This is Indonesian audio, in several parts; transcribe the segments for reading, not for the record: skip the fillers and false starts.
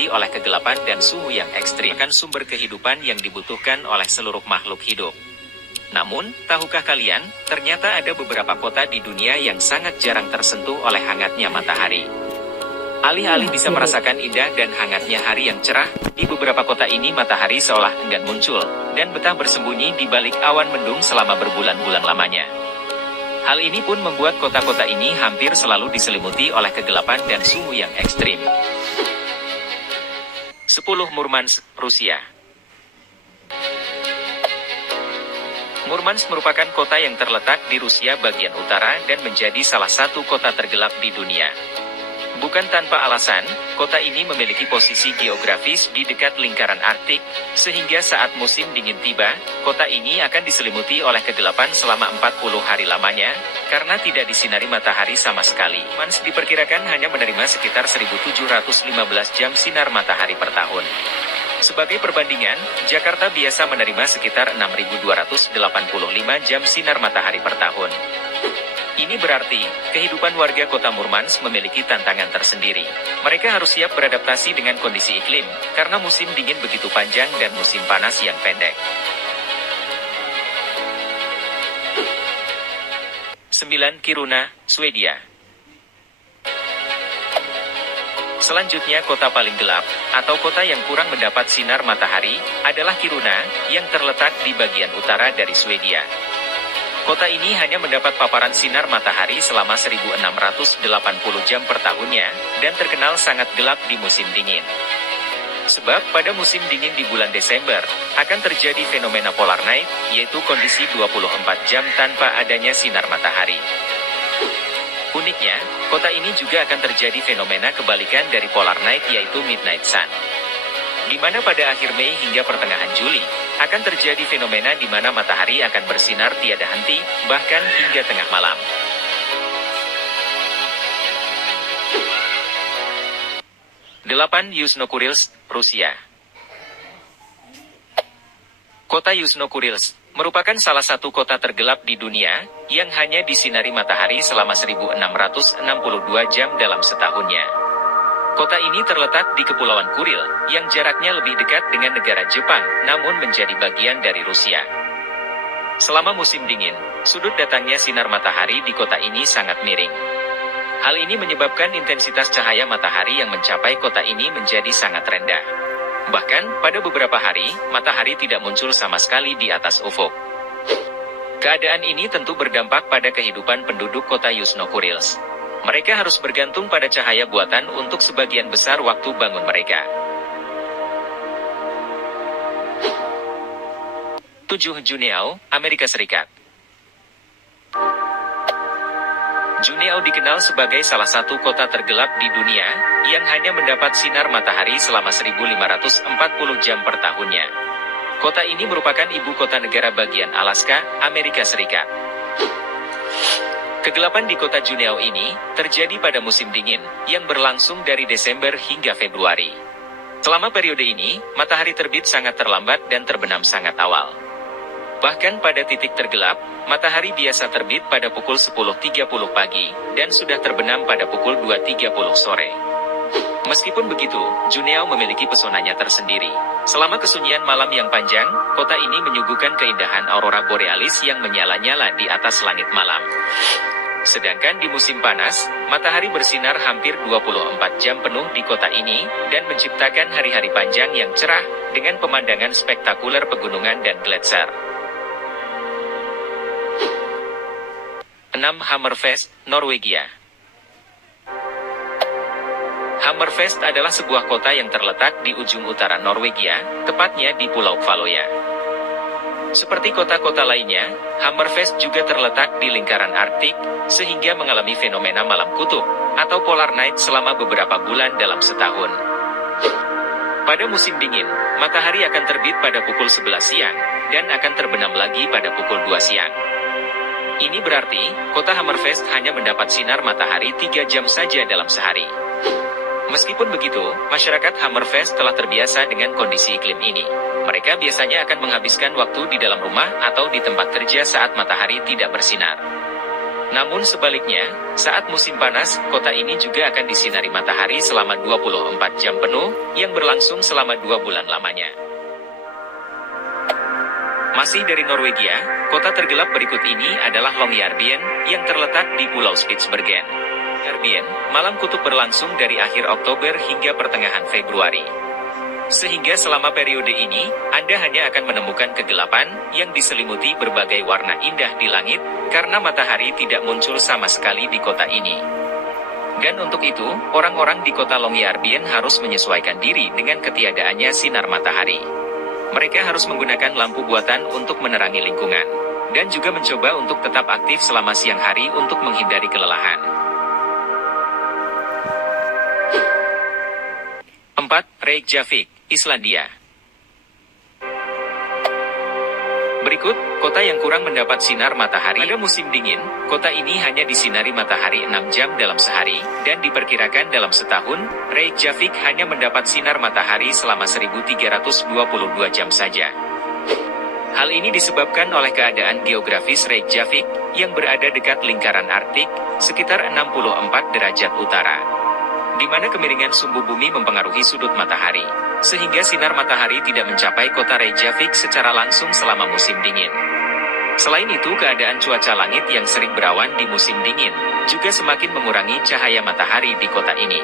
diselimuti oleh kegelapan dan suhu yang ekstrim. Kan sumber kehidupan yang dibutuhkan oleh seluruh makhluk hidup. Namun, tahukah kalian, ternyata ada beberapa kota di dunia yang sangat jarang tersentuh oleh hangatnya matahari. Alih-alih bisa merasakan indah dan hangatnya hari yang cerah, di beberapa kota ini matahari seolah enggan muncul, dan betah bersembunyi di balik awan mendung selama berbulan-bulan lamanya. Hal ini pun membuat kota-kota ini hampir selalu diselimuti oleh kegelapan dan suhu yang ekstrim. 10. Murmansk, Rusia. Murmansk merupakan kota yang terletak di Rusia bagian utara dan menjadi salah satu kota tergelap di dunia. Bukan tanpa alasan, kota ini memiliki posisi geografis di dekat lingkaran Arktik, sehingga saat musim dingin tiba, kota ini akan diselimuti oleh kegelapan selama 40 hari lamanya, karena tidak disinari matahari sama sekali. Murmansk diperkirakan hanya menerima sekitar 1.715 jam sinar matahari per tahun. Sebagai perbandingan, Jakarta biasa menerima sekitar 6.285 jam sinar matahari per tahun. Ini berarti, kehidupan warga kota Murmansk memiliki tantangan tersendiri. Mereka harus siap beradaptasi dengan kondisi iklim, karena musim dingin begitu panjang dan musim panas yang pendek. 9. Kiruna, Swedia. Selanjutnya kota paling gelap, atau kota yang kurang mendapat sinar matahari, adalah Kiruna, yang terletak di bagian utara dari Swedia. Kota ini hanya mendapat paparan sinar matahari selama 1.680 jam per tahunnya, dan terkenal sangat gelap di musim dingin. Sebab pada musim dingin di bulan Desember, akan terjadi fenomena polar night, yaitu kondisi 24 jam tanpa adanya sinar matahari. Uniknya, kota ini juga akan terjadi fenomena kebalikan dari polar night yaitu midnight sun. Di mana pada akhir Mei hingga pertengahan Juli, akan terjadi fenomena di mana matahari akan bersinar tiada henti, bahkan hingga tengah malam. Delapan. Yuzhno-Kurilsk, Rusia. Kota Yuzhno-Kurilsk merupakan salah satu kota tergelap di dunia, yang hanya disinari matahari selama 1.662 jam dalam setahunnya. Kota ini terletak di Kepulauan Kuril, yang jaraknya lebih dekat dengan negara Jepang, namun menjadi bagian dari Rusia. Selama musim dingin, sudut datangnya sinar matahari di kota ini sangat miring. Hal ini menyebabkan intensitas cahaya matahari yang mencapai kota ini menjadi sangat rendah. Bahkan, pada beberapa hari, matahari tidak muncul sama sekali di atas ufuk. Keadaan ini tentu berdampak pada kehidupan penduduk kota Yuzhno-Kurilsk. Mereka harus bergantung pada cahaya buatan untuk sebagian besar waktu bangun mereka. 7. Juneau, Amerika Serikat. Juneau dikenal sebagai salah satu kota tergelap di dunia, yang hanya mendapat sinar matahari selama 1.540 jam per tahunnya. Kota ini merupakan ibu kota negara bagian Alaska, Amerika Serikat. Kegelapan di kota Juneau ini terjadi pada musim dingin, yang berlangsung dari Desember hingga Februari. Selama periode ini, matahari terbit sangat terlambat dan terbenam sangat awal. Bahkan pada titik tergelap, matahari biasa terbit pada pukul 10.30 pagi, dan sudah terbenam pada pukul 2.30 sore. Meskipun begitu, Juneau memiliki pesonanya tersendiri. Selama kesunyian malam yang panjang, kota ini menyuguhkan keindahan aurora borealis yang menyala-nyala di atas langit malam. Sedangkan di musim panas, matahari bersinar hampir 24 jam penuh di kota ini, dan menciptakan hari-hari panjang yang cerah, dengan pemandangan spektakuler pegunungan dan gletser. 6. Hammerfest, Norwegia. Hammerfest adalah sebuah kota yang terletak di ujung utara Norwegia, tepatnya di Pulau Kvaløya. Seperti kota-kota lainnya, Hammerfest juga terletak di lingkaran Arktik, sehingga mengalami fenomena malam kutub, atau polar night selama beberapa bulan dalam setahun. Pada musim dingin, matahari akan terbit pada pukul 11 siang, dan akan terbenam lagi pada pukul 2 siang. Ini berarti, kota Hammerfest hanya mendapat sinar matahari 3 jam saja dalam sehari. Meskipun begitu, masyarakat Hammerfest telah terbiasa dengan kondisi iklim ini. Mereka biasanya akan menghabiskan waktu di dalam rumah atau di tempat kerja saat matahari tidak bersinar. Namun sebaliknya, saat musim panas, kota ini juga akan disinari matahari selama 24 jam penuh, yang berlangsung selama 2 bulan lamanya. Masih dari Norwegia, kota tergelap berikut ini adalah Longyearbyen, yang terletak di Pulau Spitsbergen. Longyearbyen, malam kutub berlangsung dari akhir Oktober hingga pertengahan Februari. Sehingga selama periode ini, Anda hanya akan menemukan kegelapan yang diselimuti berbagai warna indah di langit, karena matahari tidak muncul sama sekali di kota ini. Dan untuk itu, orang-orang di kota Longyearbyen harus menyesuaikan diri dengan ketiadaannya sinar matahari. Mereka harus menggunakan lampu buatan untuk menerangi lingkungan, dan juga mencoba untuk tetap aktif selama siang hari untuk menghindari kelelahan. 4. Reykjavik, Islandia. Berikut, kota yang kurang mendapat sinar matahari. Pada musim dingin, kota ini hanya disinari matahari 6 jam dalam sehari, dan diperkirakan dalam setahun, Reykjavik hanya mendapat sinar matahari selama 1322 jam saja. Hal ini disebabkan oleh keadaan geografis Reykjavik, yang berada dekat lingkaran Arktik, sekitar 64 derajat utara, di mana kemiringan sumbu bumi mempengaruhi sudut matahari, sehingga sinar matahari tidak mencapai kota Reykjavik secara langsung selama musim dingin. Selain itu, keadaan cuaca langit yang sering berawan di musim dingin, juga semakin mengurangi cahaya matahari di kota ini.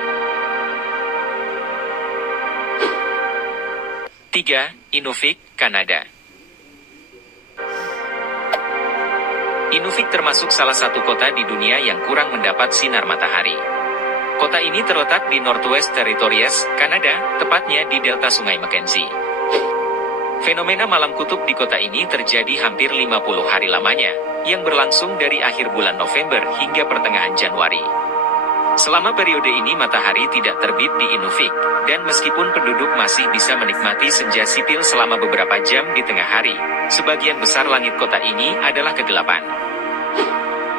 3. Inuvik, Kanada. Inuvik termasuk salah satu kota di dunia yang kurang mendapat sinar matahari. Kota ini terletak di Northwest Territories, Kanada, tepatnya di delta Sungai Mackenzie. Fenomena malam kutub di kota ini terjadi hampir 50 hari lamanya, yang berlangsung dari akhir bulan November hingga pertengahan Januari. Selama periode ini matahari tidak terbit di Inuvik, dan meskipun penduduk masih bisa menikmati senja sipil selama beberapa jam di tengah hari, sebagian besar langit kota ini adalah kegelapan.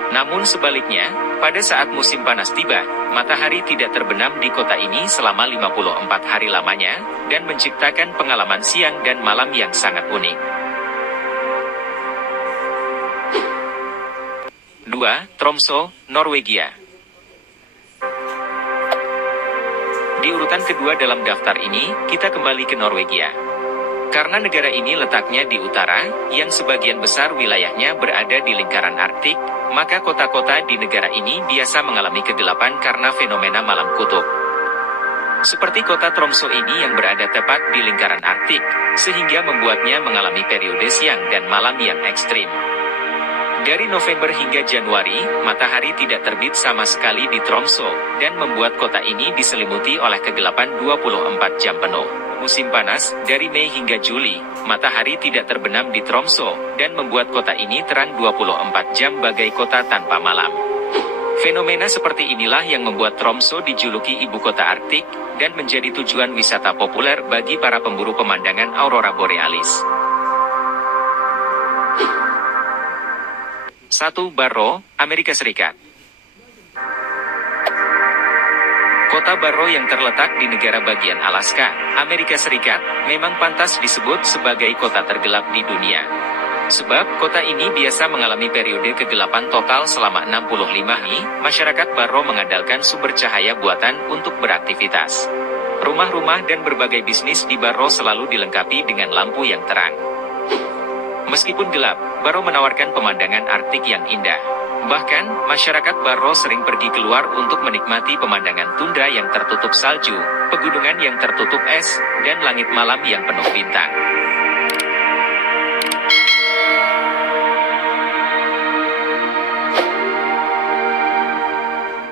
Namun sebaliknya, pada saat musim panas tiba, matahari tidak terbenam di kota ini selama 54 hari lamanya, dan menciptakan pengalaman siang dan malam yang sangat unik. 2. Tromsø, Norwegia. Di urutan kedua dalam daftar ini, kita kembali ke Norwegia. Karena negara ini letaknya di utara, yang sebagian besar wilayahnya berada di lingkaran Arktik, maka kota-kota di negara ini biasa mengalami kegelapan karena fenomena malam kutub. Seperti kota Tromsø ini yang berada tepat di lingkaran Arktik, sehingga membuatnya mengalami periode siang dan malam yang ekstrim. Dari November hingga Januari, matahari tidak terbit sama sekali di Tromsø, dan membuat kota ini diselimuti oleh kegelapan 24 jam penuh. Musim panas, dari Mei hingga Juli, matahari tidak terbenam di Tromsø, dan membuat kota ini terang 24 jam bagai kota tanpa malam. Fenomena seperti inilah yang membuat Tromsø dijuluki ibu kota Arktik, dan menjadi tujuan wisata populer bagi para pemburu pemandangan aurora borealis. 1. Barrow, Amerika Serikat. Kota Barrow yang terletak di negara bagian Alaska, Amerika Serikat, memang pantas disebut sebagai kota tergelap di dunia. Sebab, kota ini biasa mengalami periode kegelapan total selama 65 hari. Masyarakat Barrow mengandalkan sumber cahaya buatan untuk beraktivitas. Rumah-rumah dan berbagai bisnis di Barrow selalu dilengkapi dengan lampu yang terang. Meskipun gelap, Barrow menawarkan pemandangan Arktik yang indah. Bahkan, masyarakat Barrow sering pergi keluar untuk menikmati pemandangan tundra yang tertutup salju, pegunungan yang tertutup es, dan langit malam yang penuh bintang.